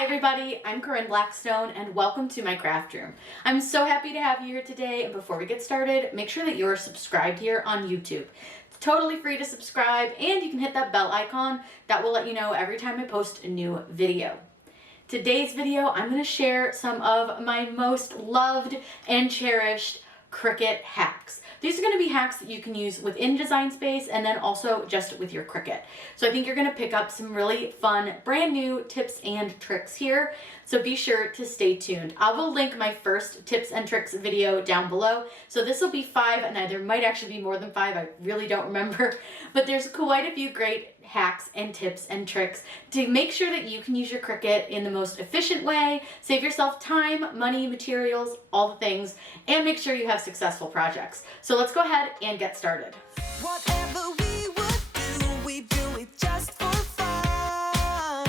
Hi everybody, I'm Corinne Blackstone and welcome to my craft room. I'm so happy to have you here today, and before we get started, make sure that you're subscribed here on YouTube. It's totally free to subscribe, and you can hit that bell icon. That will let you know every time I post a new video. Today's video, I'm going to share some of my most loved and cherished Cricut hacks. These are going to be hacks that you can use within Design Space and then also just with your Cricut. So I think you're going to pick up some really fun, brand new tips and tricks here. So be sure to stay tuned. I will link my first tips and tricks video down below. So this will be 5, and there might actually be more than 5. I really don't remember, but there's quite a few great hacks and tips and tricks to make sure that you can use your Cricut in the most efficient way, save yourself time, money, materials, all the things, and make sure you have successful projects. So let's go ahead and get started. Whatever we would do, we do it just for fun.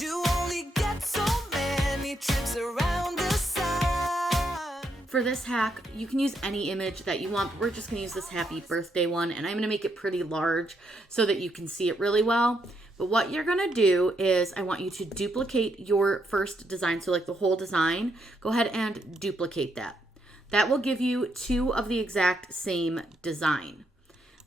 You only get so many trips around the sun. For this hack, you can use any image that you want. We're just going to use this happy birthday one, and I'm going to make it pretty large so that you can see it really well. But what you're going to do is I want you to duplicate your first design. So like the whole design, go ahead and duplicate that. That will give you 2 of the exact same design.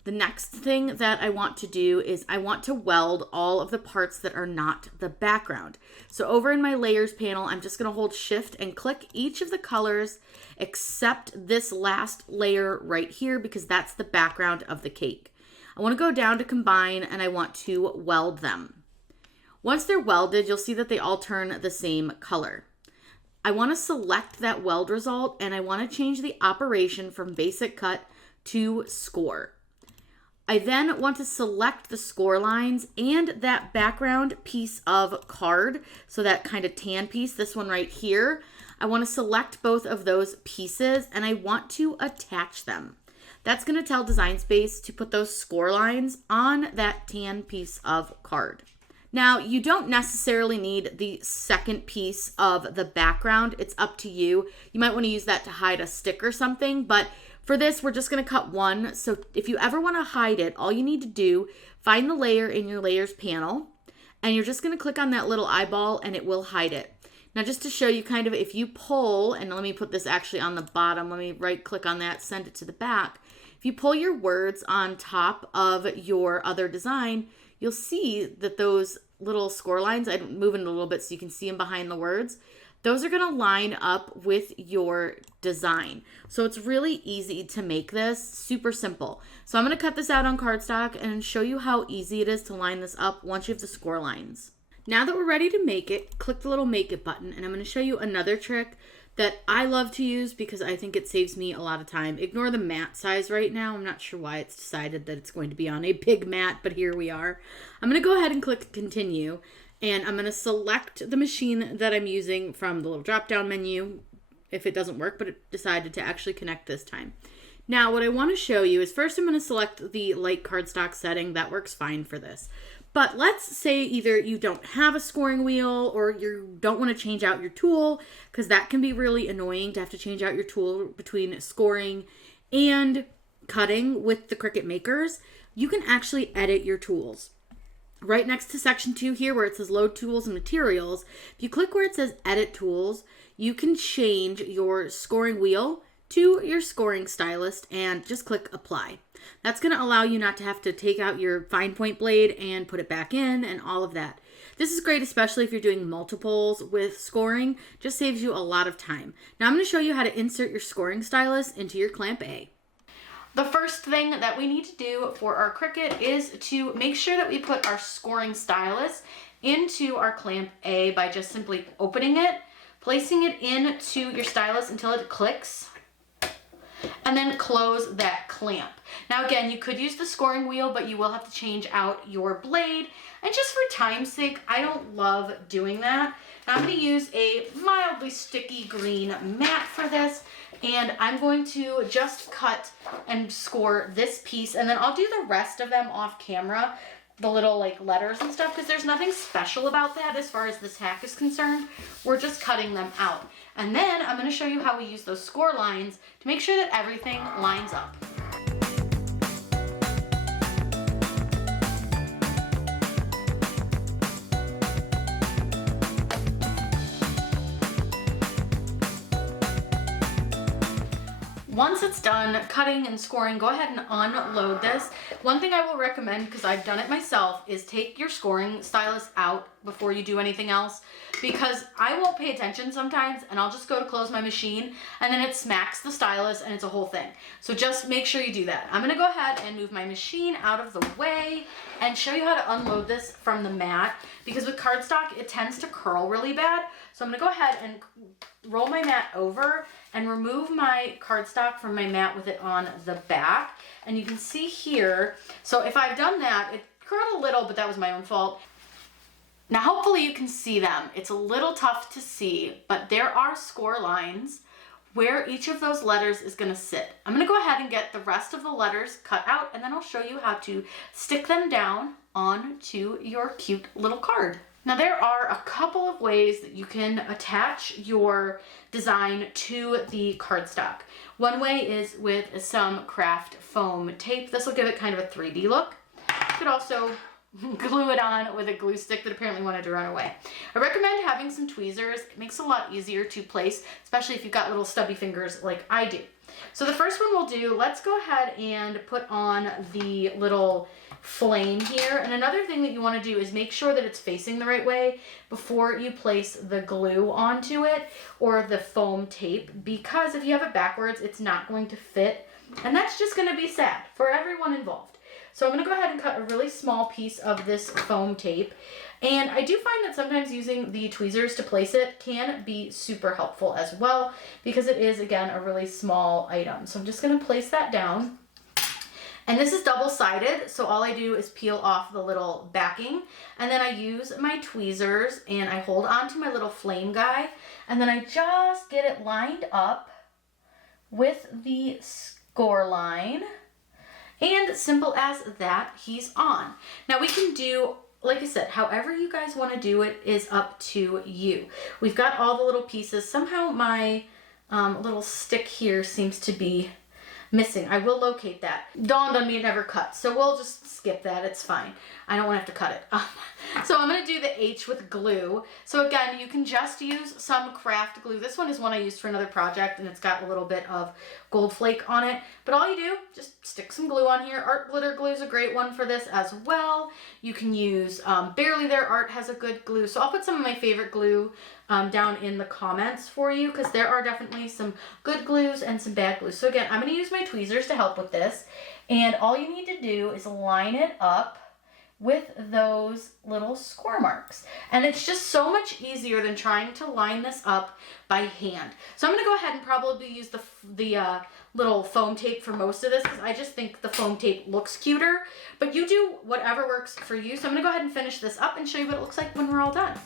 The next thing that I want to do is I want to weld all of the parts that are not the background. So over in my layers panel, I'm just going to hold shift and click each of the colors except this last layer right here, because that's the background of the cake. I want to go down to combine and I want to weld them. Once they're welded, you'll see that they all turn the same color. I want to select that weld result and I want to change the operation from basic cut to score. I then want to select the score lines and that background piece of card, so that kind of tan piece, this one right here. I want to select both of those pieces and I want to attach them. That's going to tell Design Space to put those score lines on that tan piece of card. Now, you don't necessarily need the second piece of the background. It's up to you. You might want to use that to hide a stick or something, but for this, we're just going to cut one. So if you ever want to hide it, all you need to do, find the layer in your layers panel, and you're just going to click on that little eyeball and it will hide it. Now, just to show you kind of, if you pull, and let me put this actually on the bottom, let me right click on that, send it to the back. If you pull your words on top of your other design, you'll see that those little score lines, I'm moving it a little bit so you can see them behind the words, those are going to line up with your design. So it's really easy to make this, super simple. So I'm going to cut this out on cardstock and show you how easy it is to line this up once you have the score lines. Now that we're ready to make it, click the little make it button, and I'm going to show you another trick that I love to use because I think it saves me a lot of time. Ignore the mat size right now. I'm not sure why it's decided that it's going to be on a big mat, but here we are. I'm going to go ahead and click continue, and I'm going to select the machine that I'm using from the little drop-down menu if it doesn't work, but it decided to actually connect this time. Now, what I want to show you is first I'm going to select the light cardstock setting. That works fine for this. But let's say either you don't have a scoring wheel or you don't want to change out your tool, because that can be really annoying to have to change out your tool between scoring and cutting with the Cricut makers. You can actually edit your tools. Right next to section 2 here where it says load tools and materials, if you click where it says edit tools, you can change your scoring wheel to your scoring stylist and just click apply. That's going to allow you not to have to take out your fine point blade and put it back in and all of that. This is great, especially if you're doing multiples with scoring. Just saves you a lot of time. Now I'm going to show you how to insert your scoring stylus into your clamp A. The first thing that we need to do for our Cricut is to make sure that we put our scoring stylus into our clamp A by just simply opening it, placing it into your stylus until it clicks, and then close that clamp. Now again, you could use the scoring wheel, but you will have to change out your blade. And just for time's sake, I don't love doing that. Now I'm going to use a mildly sticky green mat for this, and I'm going to just cut and score this piece, and then I'll do the rest of them off camera, the little like letters and stuff, because there's nothing special about that as far as this hack is concerned. We're just cutting them out. And then I'm going to show you how we use those score lines to make sure that everything lines up. Once it's done cutting and scoring, go ahead and unload this. One thing I will recommend, because I've done it myself, is take your scoring stylus out before you do anything else, because I won't pay attention sometimes and I'll just go to close my machine and then it smacks the stylus and it's a whole thing. So just make sure you do that. I'm gonna go ahead and move my machine out of the way and show you how to unload this from the mat, because with cardstock it tends to curl really bad. So I'm gonna go ahead and roll my mat over and remove my cardstock from my mat with it on the back. And you can see here, so if I've done that, it curled a little, but that was my own fault. Now hopefully you can see them. It's a little tough to see, but there are score lines where each of those letters is gonna sit. I'm gonna go ahead and get the rest of the letters cut out, and then I'll show you how to stick them down onto your cute little card. Now there are a couple of ways that you can attach your design to the cardstock. One way is with some craft foam tape. This will give it kind of a 3D look. You could also glue it on with a glue stick that apparently wanted to run away. I recommend having some tweezers. It makes it a lot easier to place, especially if you've got little stubby fingers like I do. So the first one we'll do, let's go ahead and put on the little flame here. And another thing that you want to do is make sure that it's facing the right way before you place the glue onto it or the foam tape, because if you have it backwards, it's not going to fit. And that's just going to be sad for everyone involved. So I'm going to go ahead and cut a really small piece of this foam tape. And I do find that sometimes using the tweezers to place it can be super helpful as well, because it is, again, a really small item. So I'm just going to place that down. And this is double-sided, so all I do is peel off the little backing, and then I use my tweezers and I hold on to my little flame guy, and then I just get it lined up with the score line. And simple as that, he's on. Now we can do, like I said, however you guys want to do it is up to you. We've got all the little pieces. Somehow my little stick here seems to be missing. I will locate that. Dawned on me it never cut, so we'll just skip that. It's fine. I don't want to have to cut it. So I'm going to do the H with glue. So again, you can just use some craft glue. This one is one I used for another project, and it's got a little bit of gold flake on it. But all you do, just stick some glue on here. Art glitter glue is a great one for this as well. You can use Barely There Art has a good glue. So I'll put some of my favorite glue down in the comments for you, because there are definitely some good glues and some bad glues. So again, I'm going to use my tweezers to help with this, and all you need to do is line it up with those little score marks. And it's just so much easier than trying to line this up by hand. So I'm going to go ahead and probably use the little foam tape for most of this, because I just think the foam tape looks cuter, but you do whatever works for you. So I'm going to go ahead and finish this up and show you what it looks like when we're all done.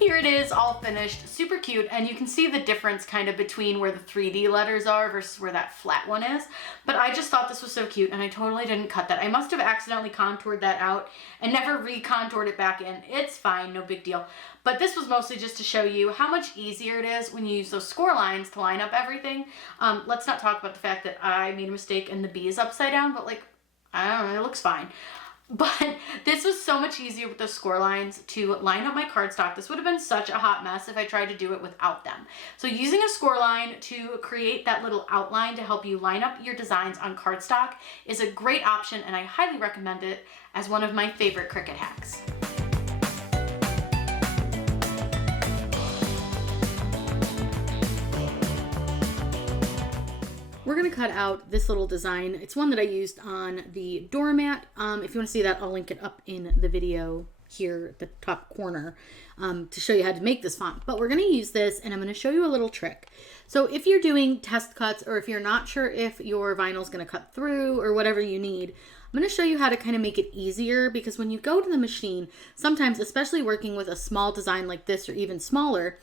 Here it is, all finished, super cute, and you can see the difference kind of between where the 3D letters are versus where that flat one is. But I just thought this was so cute, and I totally didn't cut that. I must have accidentally contoured that out and never re-contoured it back in. It's fine, no big deal. But this was mostly just to show you how much easier it is when you use those score lines to line up everything. Let's not talk about the fact that I made a mistake and the B is upside down, but like, I don't know, it looks fine. But this was so much easier with those score lines to line up my cardstock. This would have been such a hot mess if I tried to do it without them. So using a score line to create that little outline to help you line up your designs on cardstock is a great option, and I highly recommend it as one of my favorite Cricut hacks. We're going to cut out this little design. It's one that I used on the doormat. If you want to see that, I'll link it up in the video here at the top corner to show you how to make this font. But we're going to use this, and I'm going to show you a little trick. So if you're doing test cuts, or if you're not sure if your vinyl is going to cut through or whatever you need, I'm going to show you how to kind of make it easier, because when you go to the machine, sometimes, especially working with a small design like this or even smaller,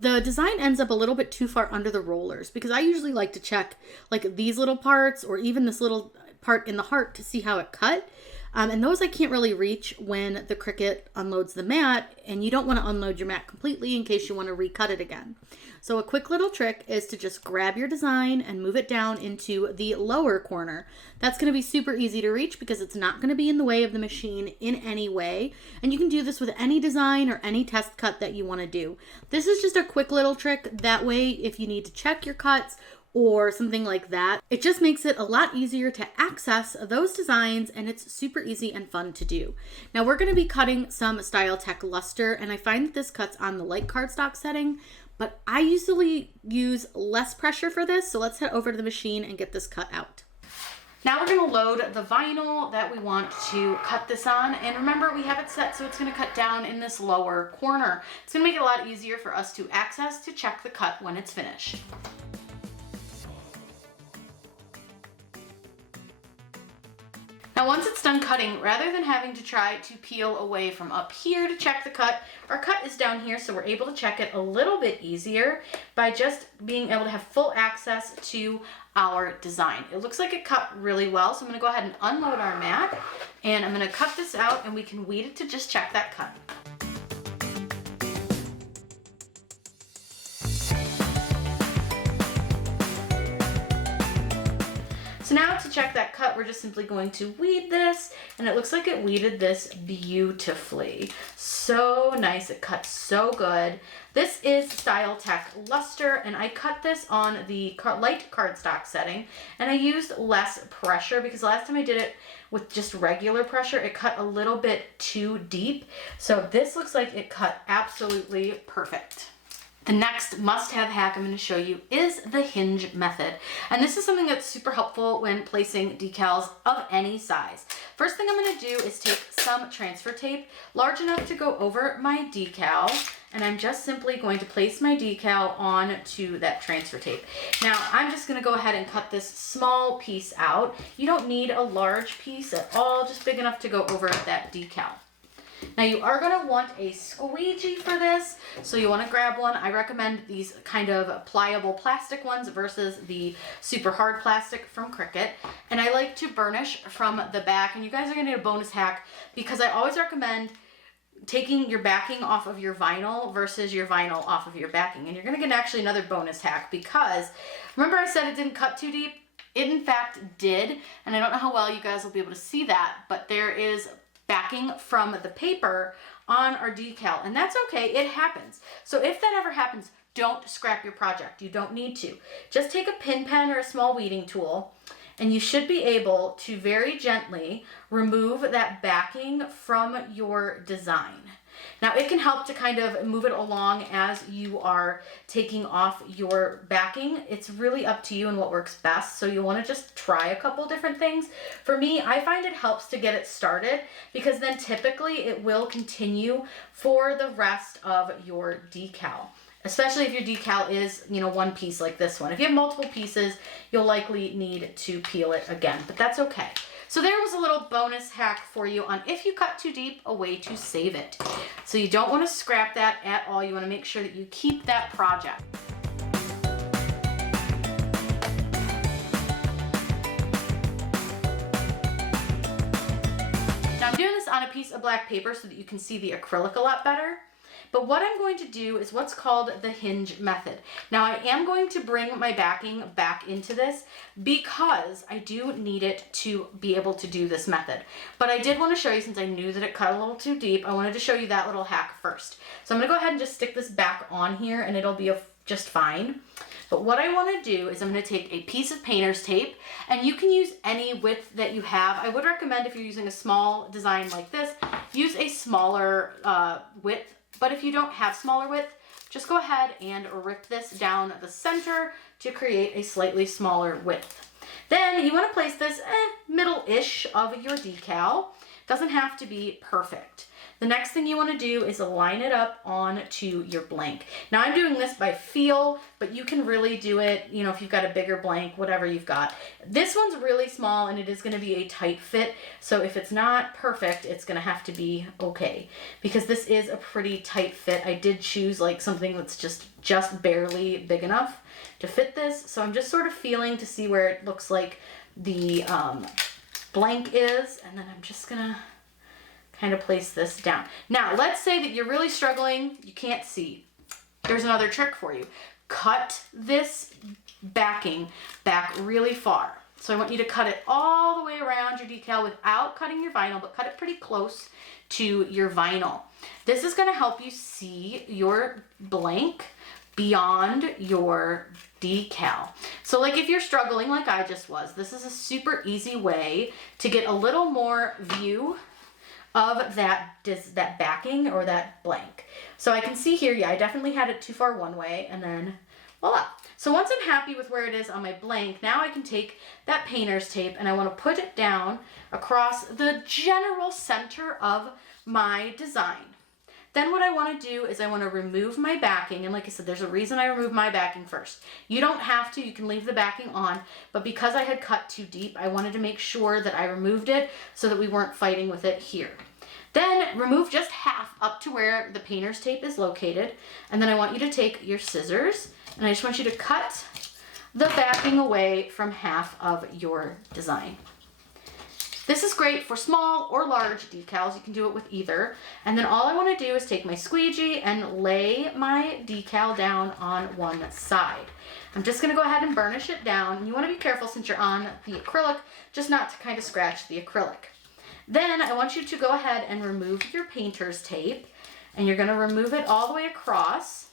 the design ends up a little bit too far under the rollers, because I usually like to check like these little parts or even this little part in the heart to see how it cut. And those I can't really reach when the Cricut unloads the mat, and you don't want to unload your mat completely in case you want to recut it again. So a quick little trick is to just grab your design and move it down into the lower corner. That's going to be super easy to reach because it's not going to be in the way of the machine in any way. And you can do this with any design or any test cut that you want to do. This is just a quick little trick. That way, if you need to check your cuts or something like that, it just makes it a lot easier to access those designs, and it's super easy and fun to do. Now we're going to be cutting some StyleTech luster, and I find that this cuts on the light cardstock setting, but I usually use less pressure for this, so let's head over to the machine and get this cut out. Now we're going to load the vinyl that we want to cut this on, and remember we have it set so it's going to cut down in this lower corner. It's going to make it a lot easier for us to access to check the cut when it's finished. Now once it's done cutting, rather than having to try to peel away from up here to check the cut, our cut is down here, so we're able to check it a little bit easier by just being able to have full access to our design. It looks like it cut really well, so I'm going to go ahead and unload our mat, and I'm going to cut this out and we can weed it to just check that cut. So now to check that cut, we're just simply going to weed this, and it looks like it weeded this beautifully. So nice, it cut so good. This is StyleTech Luster, and I cut this on the light cardstock setting, and I used less pressure because last time I did it with just regular pressure, it cut a little bit too deep. So this looks like it cut absolutely perfect. The next must-have hack I'm going to show you is the hinge method. And this is something that's super helpful when placing decals of any size. First thing I'm going to do is take some transfer tape large enough to go over my decal, and I'm just simply going to place my decal onto that transfer tape. Now I'm just going to go ahead and cut this small piece out. You don't need a large piece at all, just big enough to go over that decal. Now you are going to want a squeegee for this, so you want to grab one. I recommend these kind of pliable plastic ones versus the super hard plastic from Cricut. And I like to burnish from the back, and you guys are going to need a bonus hack because I always recommend taking your backing off of your vinyl versus your vinyl off of your backing. And you're going to get actually another bonus hack because remember I said it didn't cut too deep? It in fact did, and I don't know how well you guys will be able to see that, but there is backing from the paper on our decal, and that's okay, it happens. So if that ever happens, don't scrap your project. You don't need to. Just take a pin pen or a small weeding tool, and you should be able to very gently remove that backing from your design. Now it can help to kind of move it along as you are taking off your backing. It's really up to you and what works best. So you want to just try a couple different things. For me, I find it helps to get it started because then typically it will continue for the rest of your decal. Especially if your decal is, one piece like this one. If you have multiple pieces, you'll likely need to peel it again, but that's okay. So there was a little bonus hack for you on if you cut too deep, a way to save it. So you don't want to scrap that at all. You want to make sure that you keep that project. Now I'm doing this on a piece of black paper so that you can see the acrylic a lot better. But what I'm going to do is what's called the hinge method. Now I am going to bring my backing back into this because I do need it to be able to do this method. But I did want to show you, since I knew that it cut a little too deep, I wanted to show you that little hack first. So I'm going to go ahead and just stick this back on here and it'll be just fine. But what I want to do is I'm going to take a piece of painter's tape, and you can use any width that you have. I would recommend if you're using a small design like this, use a smaller width. But if you don't have smaller width, just go ahead and rip this down the center to create a slightly smaller width. Then you want to place this middle-ish of your decal. Doesn't have to be perfect. The next thing you want to do is line it up onto your blank. Now I'm doing this by feel, but you can really do it, if you've got a bigger blank, whatever you've got. This one's really small and it is going to be a tight fit. So if it's not perfect, it's going to have to be okay because this is a pretty tight fit. I did choose like something that's just barely big enough to fit this. So I'm just sort of feeling to see where it looks like the blank is, and then I'm just gonna kind of place this down. Now, let's say that you're really struggling, you can't see. There's another trick for you. Cut this backing back really far. So I want you to cut it all the way around your decal without cutting your vinyl, but cut it pretty close to your vinyl. This is gonna help you see your blank beyond your decal. So like if you're struggling like I just was, this is a super easy way to get a little more view of that backing or that blank. So I can see here, yeah, I definitely had it too far one way, and then voila. So once I'm happy with where it is on my blank, now I can take that painter's tape and I want to put it down across the general center of my design. Then what I want to do is I want to remove my backing, and like I said, there's a reason I remove my backing first. You don't have to, you can leave the backing on, but because I had cut too deep, I wanted to make sure that I removed it so that we weren't fighting with it here. Then remove just half up to where the painter's tape is located, and then I want you to take your scissors, and I just want you to cut the backing away from half of your design. This is great for small or large decals. You can do it with either. And then all I want to do is take my squeegee and lay my decal down on one side. I'm just going to go ahead and burnish it down. And you want to be careful since you're on the acrylic, just not to kind of scratch the acrylic. Then I want you to go ahead and remove your painter's tape, and you're going to remove it all the way across.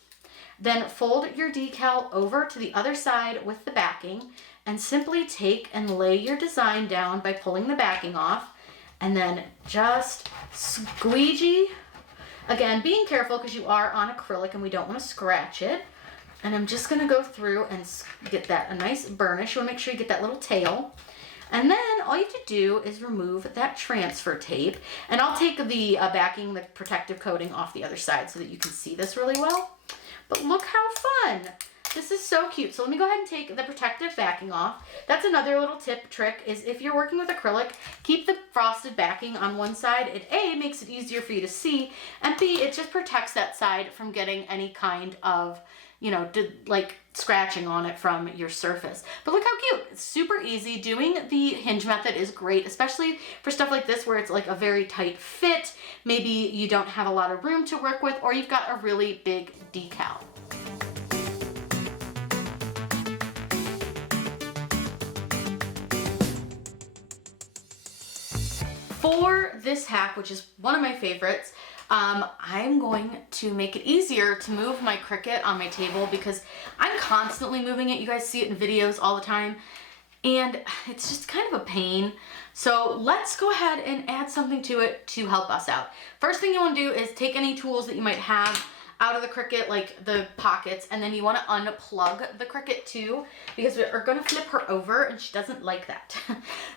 Then fold your decal over to the other side with the backing, and simply take and lay your design down by pulling the backing off, and then just squeegee. Again, being careful because you are on acrylic and we don't want to scratch it. And I'm just going to go through and get that a nice burnish. You want to make sure you get that little tail. And then all you have to do is remove that transfer tape. And I'll take the backing, the protective coating off the other side so that you can see this really well. But look how fun. This is so cute. So let me go ahead and take the protective backing off. That's another little trick is if you're working with acrylic, keep the frosted backing on one side. It A, makes it easier for you to see, and B, it just protects that side from getting any kind of, you know, like scratching on it from your surface. But look how cute. It's super easy. Doing the hinge method is great, especially for stuff like this where it's like a very tight fit. Maybe you don't have a lot of room to work with, or you've got a really big decal. For this hack, which is one of my favorites, I'm going to make it easier to move my Cricut on my table because I'm constantly moving it. You guys see it in videos all the time, and it's just kind of a pain. So let's go ahead and add something to it to help us out. First thing you want to do is take any tools that you might have out of the Cricut, like the pockets, and then you want to unplug the Cricut too, because we're going to flip her over and she doesn't like that.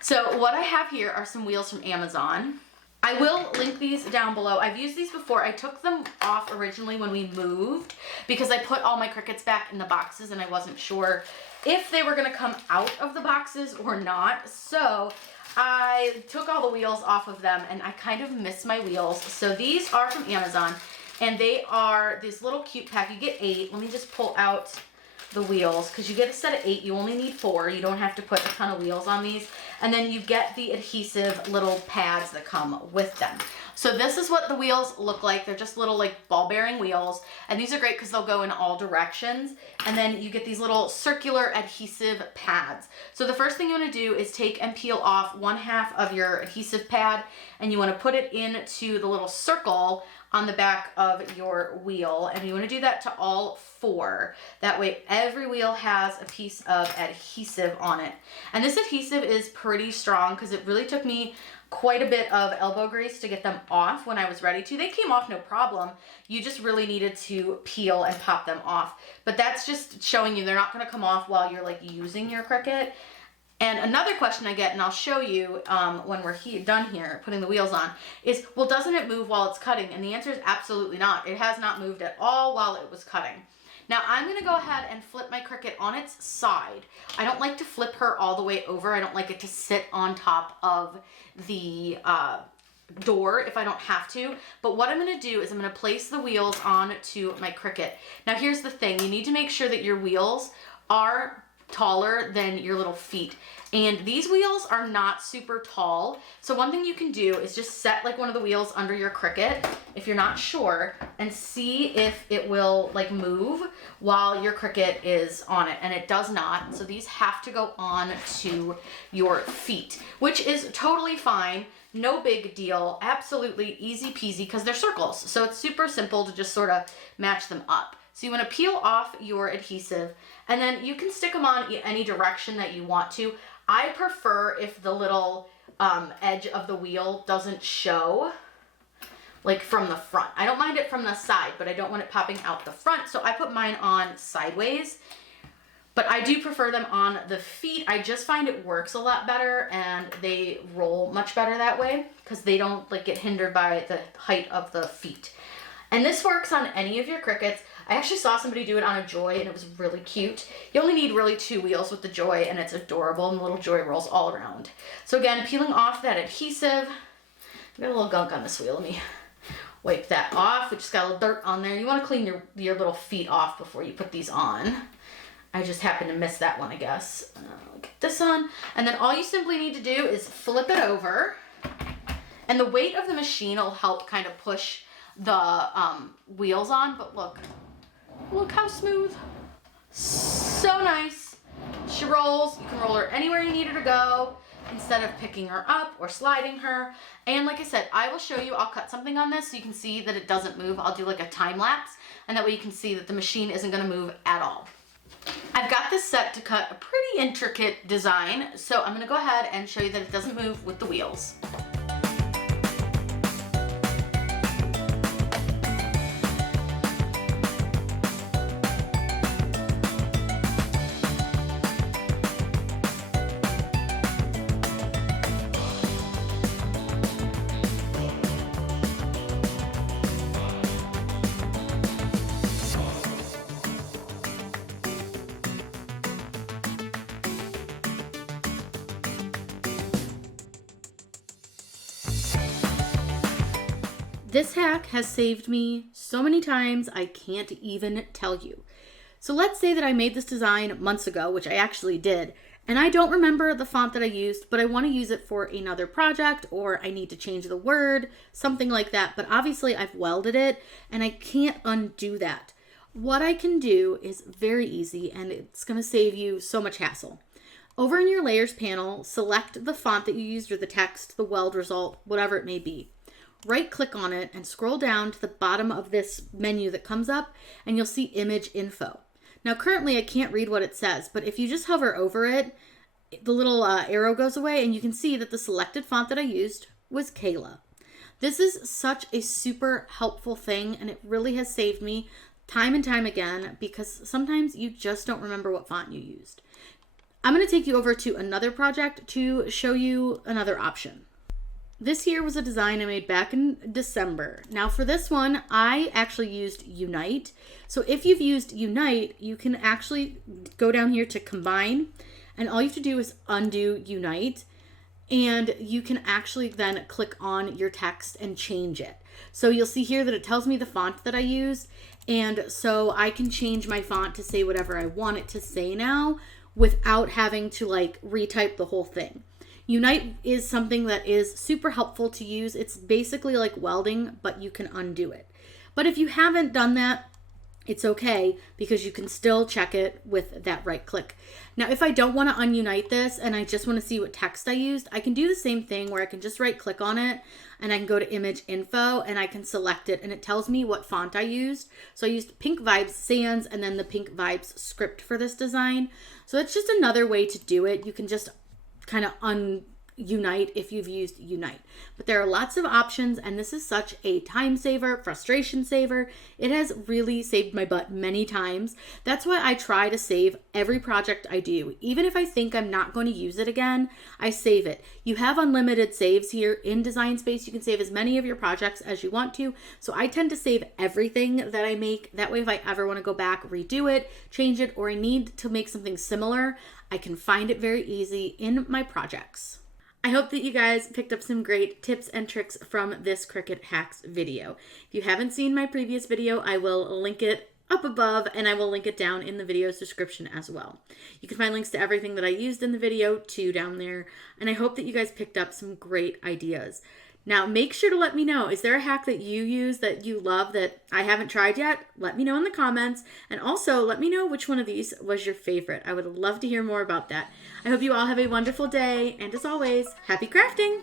So what I have here are some wheels from Amazon. I will link these down below. I've used these before. I took them off originally when we moved because I put all my Cricuts back in the boxes and I wasn't sure if they were going to come out of the boxes or not. So I took all the wheels off of them and I kind of miss my wheels. So these are from Amazon. And they are this little cute pack. You get 8. Let me just pull out the wheels because you get a set of 8. You only need 4. You don't have to put a ton of wheels on these. And then you get the adhesive little pads that come with them. So this is what the wheels look like. They're just little like ball bearing wheels. And these are great because they'll go in all directions. And then you get these little circular adhesive pads. So the first thing you want to do is take and peel off 1/2 of your adhesive pad. And you want to put it into the little circle on the back of your wheel, and you want to do that to all 4. That way every wheel has a piece of adhesive on it. And this adhesive is pretty strong because it really took me quite a bit of elbow grease to get them off when I was ready to. They came off no problem. You just really needed to peel and pop them off. But that's just showing you they're not going to come off while you're like using your Cricut. And another question I get, and I'll show you when we're done here, putting the wheels on, is, well, doesn't it move while it's cutting? And the answer is absolutely not. It has not moved at all while it was cutting. Now I'm going to go ahead and flip my Cricut on its side. I don't like to flip her all the way over. I don't like it to sit on top of the door if I don't have to. But what I'm going to do is I'm going to place the wheels onto my Cricut. Now here's the thing. You need to make sure that your wheels are taller than your little feet. And these wheels are not super tall. So one thing you can do is just set like one of the wheels under your Cricut if you're not sure, and see if it will like move while your Cricut is on it. And it does not. So these have to go on to your feet, which is totally fine. No big deal. Absolutely easy peasy because they're circles. So it's super simple to just sort of match them up. So you want to peel off your adhesive, and then you can stick them on any direction that you want to. I prefer if the little edge of the wheel doesn't show like from the front. I don't mind it from the side, but I don't want it popping out the front. So I put mine on sideways, but I do prefer them on the feet. I just find it works a lot better and they roll much better that way because they don't like get hindered by the height of the feet. And this works on any of your Cricuts. I actually saw somebody do it on a Joy and it was really cute. You only need really 2 wheels with the Joy and it's adorable, and the little Joy rolls all around. So again, peeling off that adhesive. I got a little gunk on this wheel. Let me wipe that off. We just got a little dirt on there. You want to clean your little feet off before you put these on. I just happened to miss that one, I guess. Get this on. And then all you simply need to do is flip it over. And the weight of the machine will help kind of push the wheels on. But look how smooth. So nice. She rolls. You can roll her anywhere you need her to go instead of picking her up or sliding her. And like I said, I will show you, I'll cut something on this so you can see that it doesn't move. I'll do like a time lapse, and that way you can see that the machine isn't going to move at all. I've got this set to cut a pretty intricate design, so I'm going to go ahead and show you that it doesn't move with the wheels. This hack has saved me so many times I can't even tell you. So let's say that I made this design months ago, which I actually did, and I don't remember the font that I used, but I want to use it for another project, or I need to change the word, something like that. But obviously I've welded it and I can't undo that. What I can do is very easy, and it's going to save you so much hassle. Over in your layers panel, select the font that you used or the text, the weld result, whatever it may be. Right click on it and scroll down to the bottom of this menu that comes up, and you'll see image info. Now currently I can't read what it says, but if you just hover over it, the little arrow goes away and you can see that the selected font that I used was Kayla. This is such a super helpful thing, and it really has saved me time and time again because sometimes you just don't remember what font you used. I'm going to take you over to another project to show you another option. This here was a design I made back in December. Now for this one, I actually used Unite. So if you've used Unite, you can actually go down here to Combine, and all you have to do is undo Unite, and you can actually then click on your text and change it. So you'll see here that it tells me the font that I used, and so I can change my font to say whatever I want it to say now without having to like retype the whole thing. Unite is something that is super helpful to use. It's basically like welding, but you can undo it. But if you haven't done that, it's okay because you can still check it with that right click. Now, if I don't want to ununite this and I just want to see what text I used, I can do the same thing where I can just right click on it and I can go to image info and I can select it and it tells me what font I used. So I used Pink Vibes Sans and then the Pink Vibes script for this design. So it's just another way to do it. You can just kind of unite if you've used Unite. But there are lots of options, and this is such a time saver, frustration saver. It has really saved my butt many times. That's why I try to save every project I do. Even if I think I'm not going to use it again, I save it. You have unlimited saves here in Design Space. You can save as many of your projects as you want to. So I tend to save everything that I make. That way, if I ever want to go back, redo it, change it, or I need to make something similar, I can find it very easy in my projects. I hope that you guys picked up some great tips and tricks from this Cricut Hacks video. If you haven't seen my previous video, I will link it up above, and I will link it down in the video's description as well. You can find links to everything that I used in the video too down there, and I hope that you guys picked up some great ideas. Now, make sure to let me know, is there a hack that you use that you love that I haven't tried yet? Let me know in the comments, and also let me know which one of these was your favorite. I would love to hear more about that. I hope you all have a wonderful day, and as always, happy crafting!